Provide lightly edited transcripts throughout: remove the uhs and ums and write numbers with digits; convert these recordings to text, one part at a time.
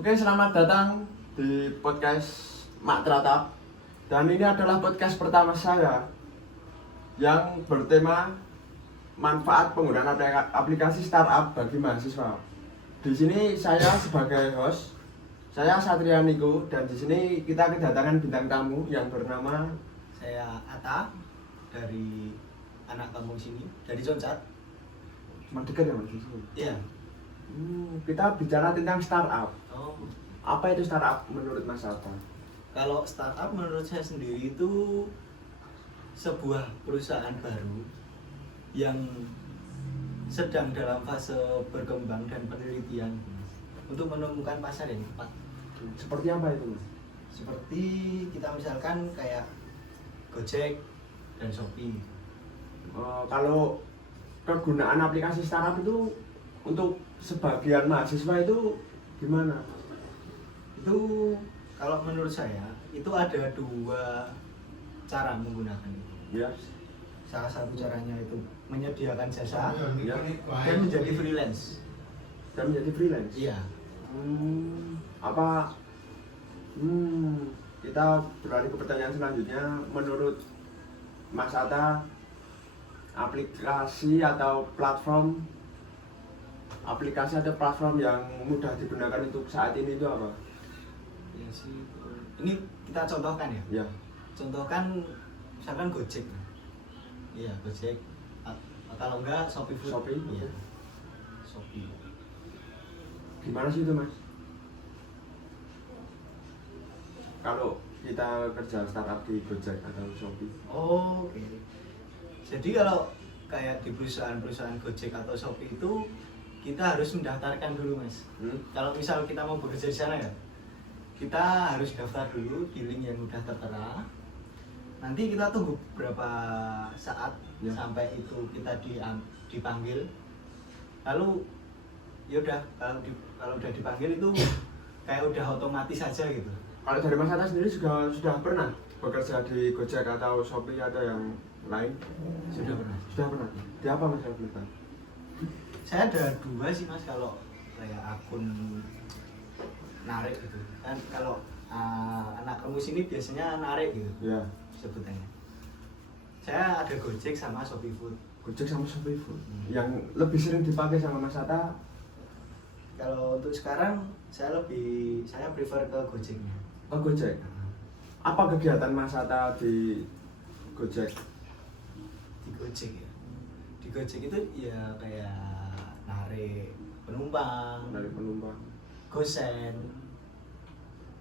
Oke, selamat datang di podcast Mak Tratap. Dan ini adalah podcast pertama saya yang bertema manfaat penggunaan aplikasi startup bagi mahasiswa. Di sini saya sebagai host, saya Satria Niko, dan di sini kita kedatangan bintang tamu yang bernama Saya Atta dari anak kampung sini, dari Concat. cuma dekat ya Mas di sini. Iya. Kita bicara tentang startup. Oh, Apa itu startup menurut Mas Atta? kalau startup menurut saya sendiri itu sebuah perusahaan baru yang sedang dalam fase berkembang dan penelitian untuk menemukan pasar yang tepat. Seperti apa itu Mas? Seperti kita misalkan kayak Gojek dan Shopee. Kalau kegunaan aplikasi startup itu untuk sebagian mahasiswa itu gimana? Itu kalau menurut saya itu ada dua cara menggunakan itu. Ya, Salah satu caranya itu menyediakan jasa ya. dan menjadi freelance. Dan menjadi freelance. Iya. Apa? Kita beralih ke pertanyaan selanjutnya. Menurut Mas Atta, aplikasi atau platform yang mudah digunakan untuk saat ini itu apa? Ya sih. Ini kita contohkan ya. Ya, Contohkan misalkan Gojek. Iya, Gojek. Kalau enggak Shopee Food. Shopee. Iya. Shopee. gimana sih itu Mas? Kalau kita kerja startup di Gojek atau Shopee? Oh, oke. Jadi kalau kayak di perusahaan-perusahaan Gojek atau Shopee itu kita harus mendaftarkan dulu, Mas. Kalau misal kita mau bekerja di sana ya, kita harus daftar dulu di link yang udah tertera. Nanti kita tunggu berapa saat Ya. sampai itu kita dipanggil. Lalu yaudah kalau udah dipanggil itu kayak udah otomatis saja gitu. Kalau dari Mas Atta sendiri juga sudah pernah bekerja di Gojek atau Shopee atau yang lain? Sudah pernah. Sudah pernah. Di apa Mas Atta? Saya ada dua sih Mas, kalau kayak akun narik gitu kan. Kalau anak kampus ini biasanya narik gitu Ya, sebutannya. Saya ada Gojek sama Shopee Food. Gojek sama Shopee Food. Yang lebih sering dipakai sama Mas Atta? Kalau untuk sekarang saya prefer ke Gojeknya. Oh, Gojek. Apa kegiatan Mas Atta di Gojek? Di Gojek ya. Di Gojek itu ya kayak narik penumpang, Dari penumpang. gosen,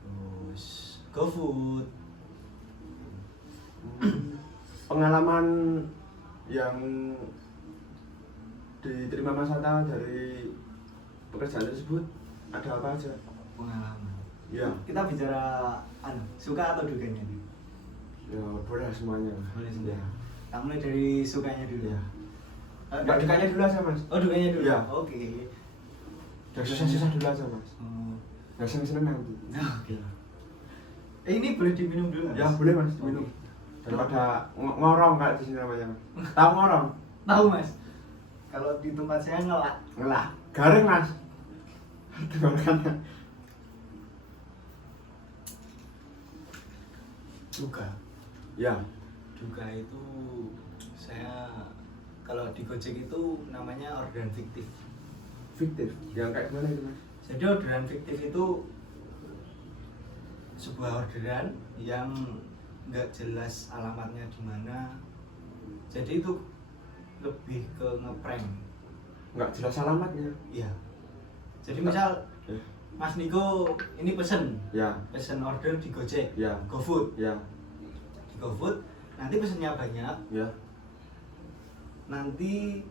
terus GoFood. Pengalaman yang diterima Mas Atta dari pekerjaan tersebut ada apa aja? Pengalaman. Ya, Kita bicara suka atau dukanya nih? ya boleh semuanya. Boleh semua. Ya. Kita mulai dari sukanya dulu. Ya. Enggak dukanya dulu aja Mas. Oh, dukanya dulu. Ya. Oke. Yang susah-susah dulu aja Mas. Oh. Yang seneng-seneng nanti. Oke. Ini boleh diminum dulu, Mas? Ya boleh Mas, diminum. Daripada ngorong kayak di sini namanya Mas. Tahu ngorong? Tahu, Mas. Kalau di tempat saya ngelak. Ngelah. Garing Mas. Gimana? Duka. Ya, Duka itu saya kalau di Gojek itu namanya orderan fiktif. fiktif. Yang kayak gimana itu Mas? Jadi orderan fiktif itu sebuah orderan yang nggak jelas alamatnya di mana. Jadi itu lebih ke ngeprank. Nggak jelas alamatnya. Iya. Jadi misal Ya. Mas Niko ini pesen Ya, order di Gojek, ya, GoFood. ya, Di GoFood nanti pesennya banyak. ya. Nanti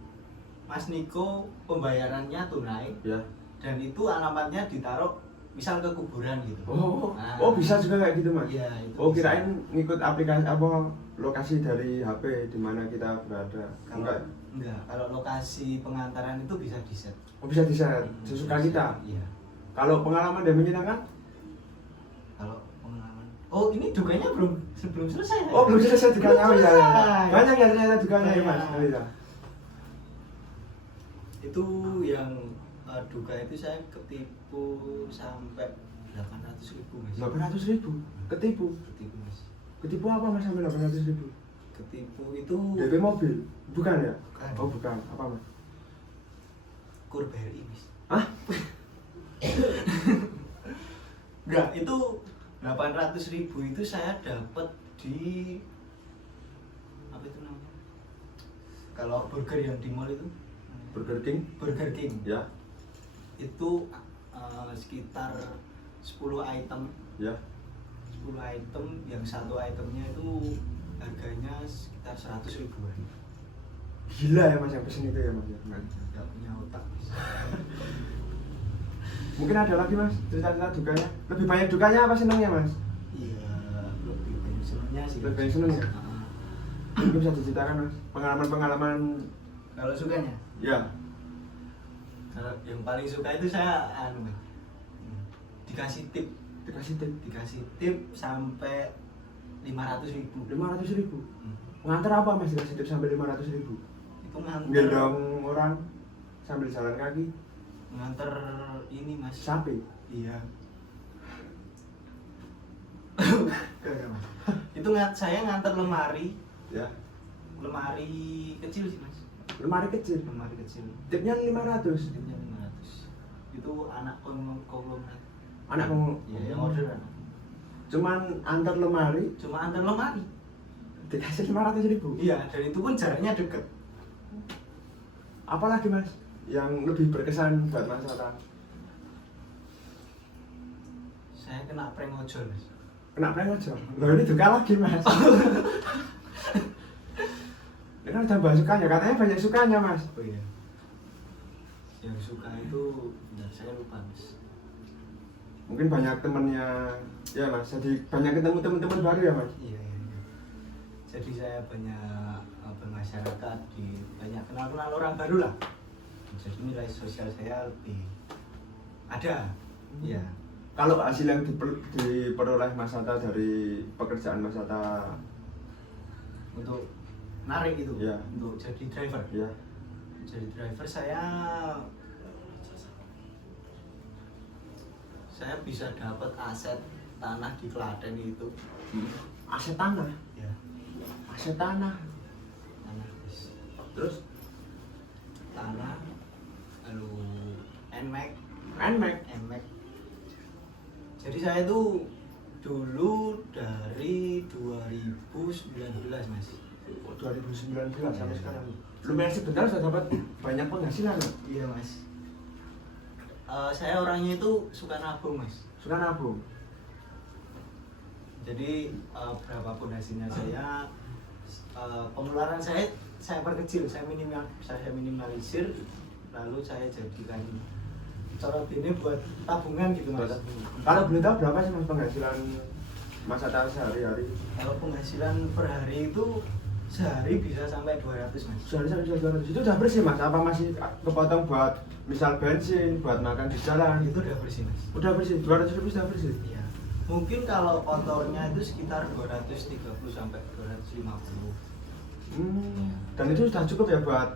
Mas Niko pembayarannya tunai Ya. dan itu alamatnya ditaruh misal ke kuburan gitu. Oh, Nah, oh bisa juga kayak gitu Mas? Iya, itu Oh, bisa. kirain ngikut aplikasi apa lokasi dari HP di mana kita berada. Enggak, kalau lokasi pengantaran itu bisa di-set. Oh, bisa di-set sesuka Bisa, kita. Iya. Kalau pengalaman dan menyenangkan? Kalau pengalaman. Oh, ini dukanya belum selesai. Oh, belum selesai dukanya. Oh, iya, iya. selesai. Banyak ya ternyata dukanya ya Mas. Banyak. Oh, iya. Itu yang duka itu saya ketipu sampai 800.000 mas. 800.000 ketipu. Ketipu mas. Ketipu apa mas sampai 800.000? Ketipu itu DP mobil? Bukan ya? Bukan. Oh bukan, apa mas? kur BRI mas. Hah? Enggak, itu 800.000 itu saya dapat di apa itu namanya? Kalau burger yang di mall itu Burger King? Burger King. Ya, Itu sekitar 10 item. ya. 10 item yang satu itemnya itu harganya sekitar 100 ribuan. Gila ya mas yang pesen itu ya mas? Nggak punya otak mas. Mungkin ada lagi mas cerita-cerita dukanya. Lebih banyak dukanya apa senangnya mas? Iya, lebih banyak senangnya sih. Lebih banyak senangnya? Ah. Mungkin bisa diceritakan mas pengalaman-pengalaman. Kalau sukanya, Ya, kalau yang paling suka itu saya dikasih tip dikasih tip sampai 500.000. 500.000. Nganter apa mas dikasih tip sampai 500.000? Itu nganter Gendong orang sambil jalan kaki. nganter ini mas. Sapi. Iya. Kagak mas. Itu saya nganter lemari Ya. kecil sih mas. Lemari kecil. Lemari kecil. Tipnya 500. Tipnya 500. Itu anak konglomerat. Anak kamu. Iya, yang order anak. Cuman antar lemari Cuma antar lemari. dikasih 500.000. Iya, dan itu pun jaraknya deket. Apalagi mas yang lebih berkesan buat mas Tata? Saya kena prank ojol mas. Kena prank aja. Loh ini duka lagi mas. Ini kan udah bahas sukanya, katanya banyak sukanya mas. Oh iya. Yang suka itu benar saya lupa mas. Mungkin banyak temennya, ya mas. Jadi banyak ketemu teman-teman baru ya mas. Iya. Jadi saya banyak bermasyarakat, banyak kenal orang baru lah. Jadi nilai sosial saya lebih ada. Iya. Kalau hasil yang diperoleh Mas Tata dari pekerjaan Mas Tata, Untuk narik itu, Iya. untuk jadi driver. ya, Jadi driver saya bisa dapat aset tanah di Klaten itu. aset tanah, Ya, aset tanah. tanah guys. Terus Tanah, lalu NMAX. NMAX. Jadi saya itu dulu dari 2019 mas. 2019 sampai sekarang. Lumayan sebentar sudah dapat banyak penghasilan. Mas. Iya mas. Saya orangnya itu suka nabung mas. Suka nabung. Jadi berapapun hasilnya saya, pengeluaran saya perkecil, saya minimalisir, lalu saya jadikan corot ini buat tabungan gitu mas. Kalau boleh tahu berapa sih mas penghasilan Mas Tata sehari-hari? Kalau penghasilan per hari itu sehari bisa sampai 200 mas. Sehari sampai 200. Itu udah bersih mas? Apa masih kepotong buat misal bensin, buat makan di jalan? Itu udah bersih mas. Udah bersih, 200.000 sudah bersih. Iya. Mungkin kalau kotornya itu sekitar 230 sampai 250. Dan itu sudah cukup ya buat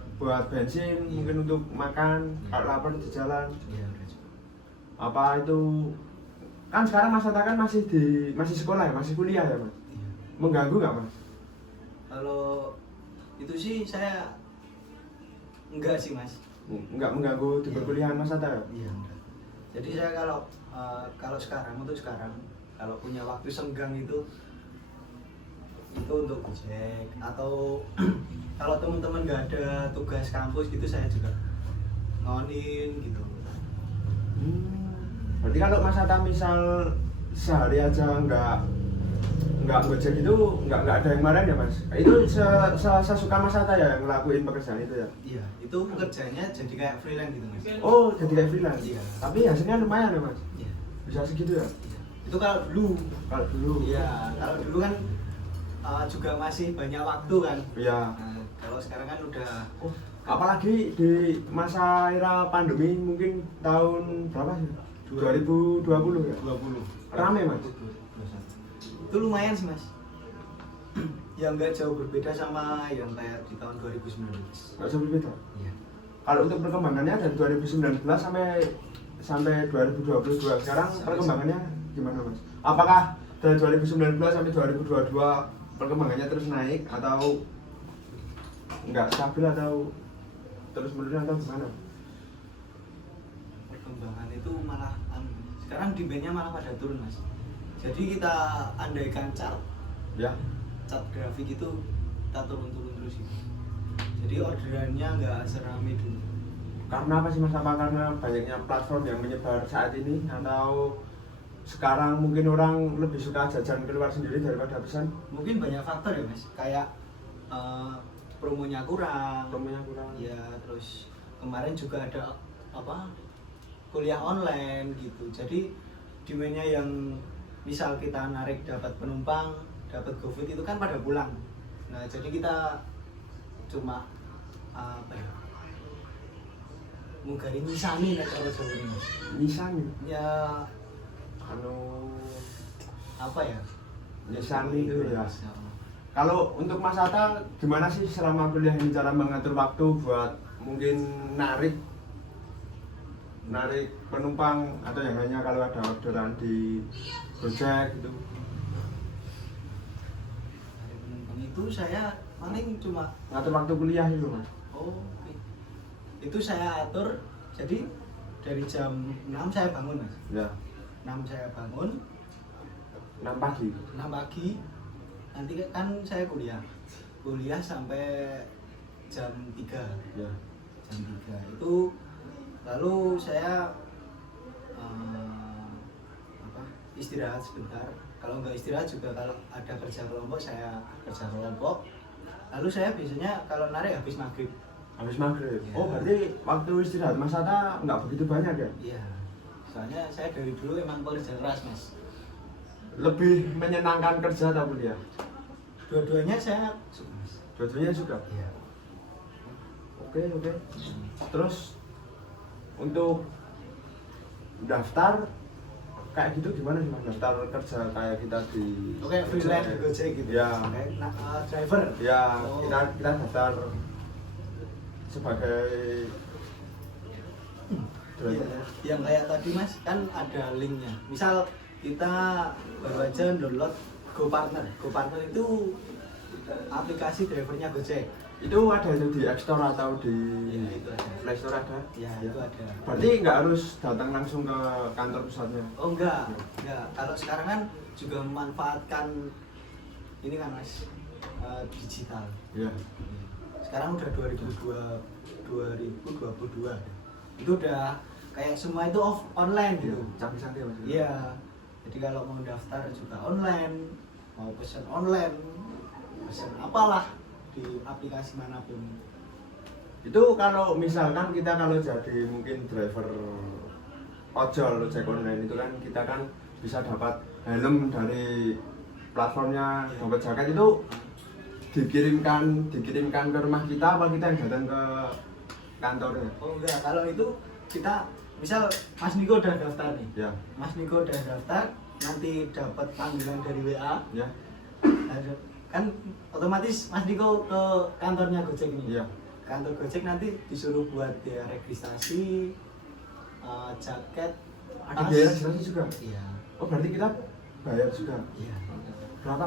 bensin, Iya. mungkin untuk makan, Iya. kalau lapar di jalan. Iya udah cukup. Apa itu kan sekarang Mas Tata kan masih sekolah ya, masih kuliah ya mas? Iya. Mengganggu nggak mas? Kalau itu sih saya enggak sih mas. Nggak mengganggu di Iya. perkuliahan Mas Tata ya? Iya enggak. Jadi saya kalau sekarang kalau punya waktu senggang itu untuk cek atau kalau teman-teman nggak ada tugas kampus gitu saya juga ngonin gitu. Berarti kalau Mas Tata misal sehari aja nggak gojek itu nggak ada yang marah ya mas? Itu sesuka Mas Tata ya yang ngelakuin pekerjaan itu ya? Iya, itu pekerjaannya jadi kayak freelance gitu mas. Oh jadi kayak freelance? Iya. Tapi hasilnya lumayan ya mas? Iya. Bisa segitu ya? Iya. Itu kalau dulu. Kalau dulu? Iya, kalau dulu kan juga masih banyak waktu kan. Iya. Nah, kalau sekarang kan udah. Apalagi di masa era pandemi mungkin tahun berapa sih? 2020 ya? 20. Rame mas? Itu lumayan sih mas. Yang nggak jauh berbeda sama yang kayak di tahun 2019. Nggak usah berbeda? Iya. kalau untuk perkembangannya dari 2019 sampai 2022 sekarang perkembangannya gimana Mas? Apakah dari 2019 sampai 2022 perkembangannya terus naik atau enggak stabil atau terus menurun atau gimana? Perkembangan itu malah sekarang demandnya malah pada turun Mas. Jadi kita andaikan chart grafik itu kita turun terus gitu. Jadi orderannya nggak seramai dulu. Karena apa sih Mas? Apa karena banyaknya platform yang menyebar saat ini atau sekarang mungkin orang lebih suka jajan keluar sendiri daripada pesan? Mungkin banyak faktor ya Mas. Kayak promonya kurang. Ya, terus kemarin juga ada kuliah online gitu. Jadi demandnya yang misal kita narik dapat penumpang, dapat GoFood itu kan pada pulang. Nah, jadi kita cuma munggari nyisani nek cara Jawa ini Mas. Nyisani? Ya nyisani itu ya. Kalau untuk Mas Atta gimana sih selama kuliah ini cara mengatur waktu buat mungkin narik penumpang atau yang lainnya kalau ada orderan di Gojek gitu? Narik penumpang itu saya paling cuma ngatur waktu kuliah itu Mas? Itu saya atur, jadi dari jam 6 saya bangun Mas. Ya. 6 saya bangun. 6 pagi? 6 pagi, nanti kan saya kuliah sampai jam 3. Ya. Jam 3 itu lalu saya istirahat sebentar. Kalau nggak istirahat juga kalau ada kerja kelompok saya kerja kelompok. Lalu saya biasanya kalau narik habis maghrib. Habis maghrib? Ya. Oh berarti waktu istirahat Mas Atta nggak begitu banyak ya? Iya, soalnya saya dari dulu emang pekerja keras Mas. Lebih menyenangkan kerja atau kuliah? Dua-duanya saya suka Mas. Dua-duanya suka? Iya. Oke. Terus untuk daftar kayak gitu gimana sih Mas? Daftar kerja kayak kita di freelance di Gojek gitu. Ya. Driver. Ya, kita daftar sebagai driver. Yang kayak tadi Mas kan ada linknya. Misal kita baru aja download GoPartner. GoPartner itu aplikasi drivernya Gojek. Itu ada itu di App Store atau di itu ada. Play Store ada? Ya, itu ada. Berarti nggak harus datang langsung ke kantor pusatnya? Oh enggak. Kalau sekarang kan juga memanfaatkan ini kan Mas, digital. Iya. Sekarang udah 2022. Itu udah kayak semua itu online gitu. Canggih-canggih Mas. Iya. Jadi kalau mau daftar juga online, mau pesan online, pesan apalah di aplikasi manapun. Itu kalau misalkan kita jadi mungkin driver ojol online itu kan kita kan bisa dapat helm dari platformnya Dompet Jaket itu dikirimkan ke rumah kita apa kita yang datang ke kantornya? Oh enggak, kalau itu kita misal Mas Niko udah daftar nih. Ya. Mas Niko udah daftar, nanti dapat panggilan dari WA. Ya. Kan otomatis Mas Niko ke kantornya Gojek ini. Iya. Kantor Gojek nanti disuruh buat dia registrasi, jaket, Ada biaya registrasi juga? Iya. Oh berarti kita bayar juga? Iya. Berapa?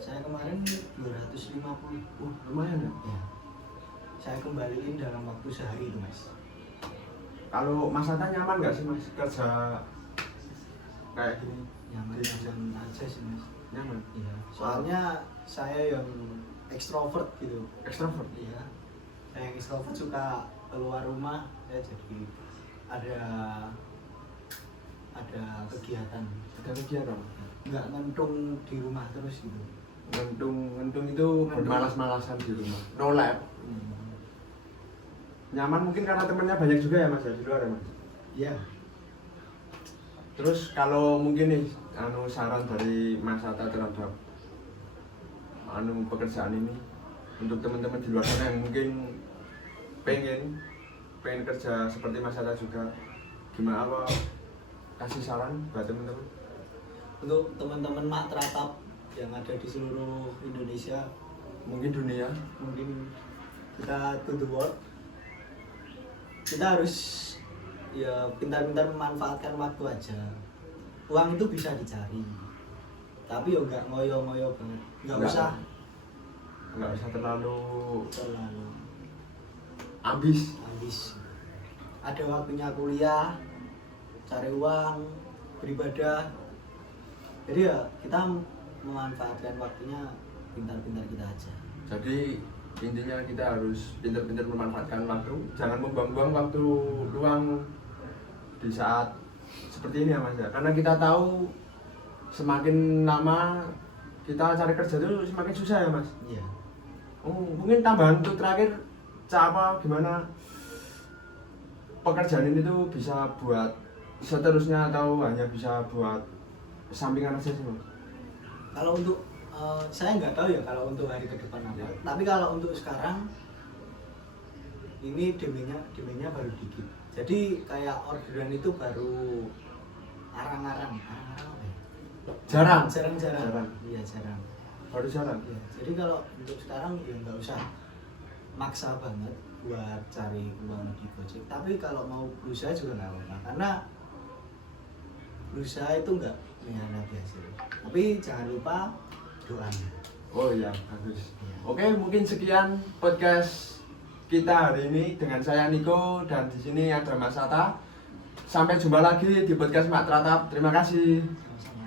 Saya kemarin 250. Lumayan ya? Iya. Saya kembaliin dalam waktu sehari itu Mas. Kalau Mas Atta nyaman nggak sih Mas kerja kayak gini? Nyaman aja sih Mas. Nyaman? Iya. Soalnya saya yang ekstrovert gitu. Ekstrovert? Iya. Saya yang ekstrovert suka keluar rumah. Saya jadi ada kegiatan. Ada kegiatan? Nggak ngentung di rumah terus gitu. Ngentung itu bermalas-malasan di rumah. No lab. Nyaman mungkin karena temennya banyak juga ya Mas ya di luar ya Mas? Iya. Terus kalau mungkin nih saran dari Mas Atta terhadap pekerjaan ini untuk teman-teman di luar sana yang mungkin pengen kerja seperti Mas Atta juga, gimana apa kasih saran buat teman-teman? Untuk teman-teman mak teratap yang ada di seluruh Indonesia, mungkin dunia, mungkin kita to the world. kita harus ya pintar-pintar memanfaatkan waktu aja. Uang itu bisa dicari, tapi ya nggak ngoyo-ngoyo banget, nggak usah terlalu terlalu ambis. Ada waktunya kuliah, cari uang, beribadah. Jadi ya kita memanfaatkan waktunya pintar-pintar kita aja. Jadi intinya kita harus pintar-pintar memanfaatkan waktu, jangan membuang-buang waktu luang di saat seperti ini ya Mas ya. Karena kita tahu semakin lama kita cari kerja itu semakin susah ya Mas. Iya. Mungkin tambahan untuk terakhir, apa gimana pekerjaan ini tuh bisa buat seterusnya atau hanya bisa buat sampingan aja sih Mas? Kalau untuk saya nggak tahu ya kalau untuk hari ke depan apa. Tapi kalau untuk sekarang ini demenya baru dikit. Jadi kayak orderan itu baru arang-arang apa ya? Jarang. Iya jarang. Baru jarang. Ya, jadi kalau untuk sekarang ya nggak usah maksa banget buat cari uang di Gojek. Tapi kalau mau berusaha juga nggak apa-apa, karena berusaha itu nggak mengkhianati hasil. Tapi jangan lupa doanya. Oh iya, bagus. Iya. Oke, mungkin sekian podcast kita hari ini dengan saya Niko dan di sini ada Mas Ata. Sampai jumpa lagi di podcast Mak Tratap. Terima kasih. Sama-sama.